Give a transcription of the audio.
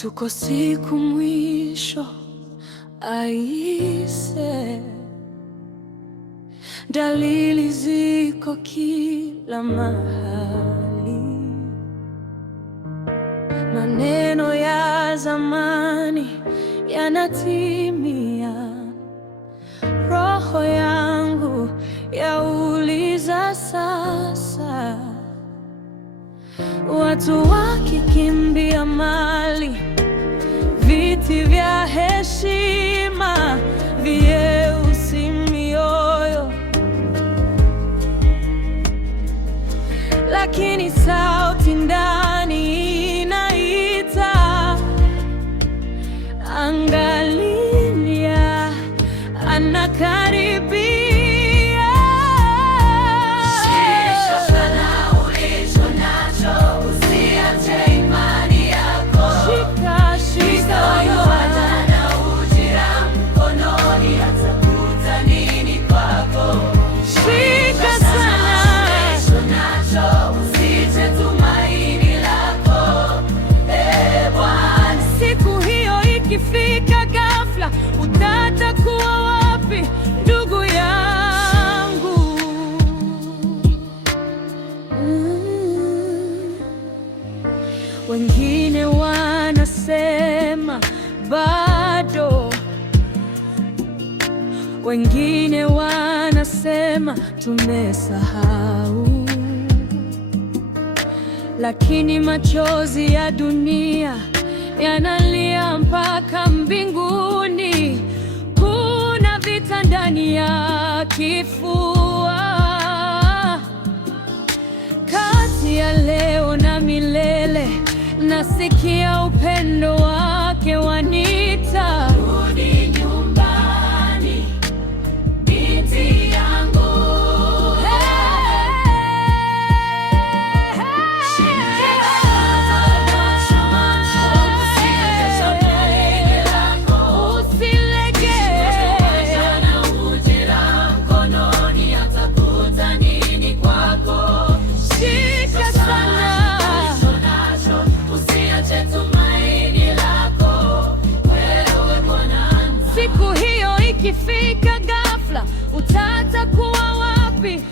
tuko siku mwisho aise, dalili ziko kila mahali, maneno ya zamani yanatimia, roho yangu yauliza sasa, watu wakikimbia mali, viti vya heshima, vyeusi mioyo, lakini sauti ndani inaita, angalia, anakaribia. Ikifika ghafla, utatakuwa wapi ndugu yangu? Wengine wanasema bado, wengine wanasema tumesahau, lakini machozi ya dunia yanalia mpaka mbinguni. Kuna vita ndani ya kifua, kati ya leo na milele. Nasikia upendo wake wanita, rudi nyumbani binti yangu. Siku hiyo ikifika ghafla, utatakuwa wapi?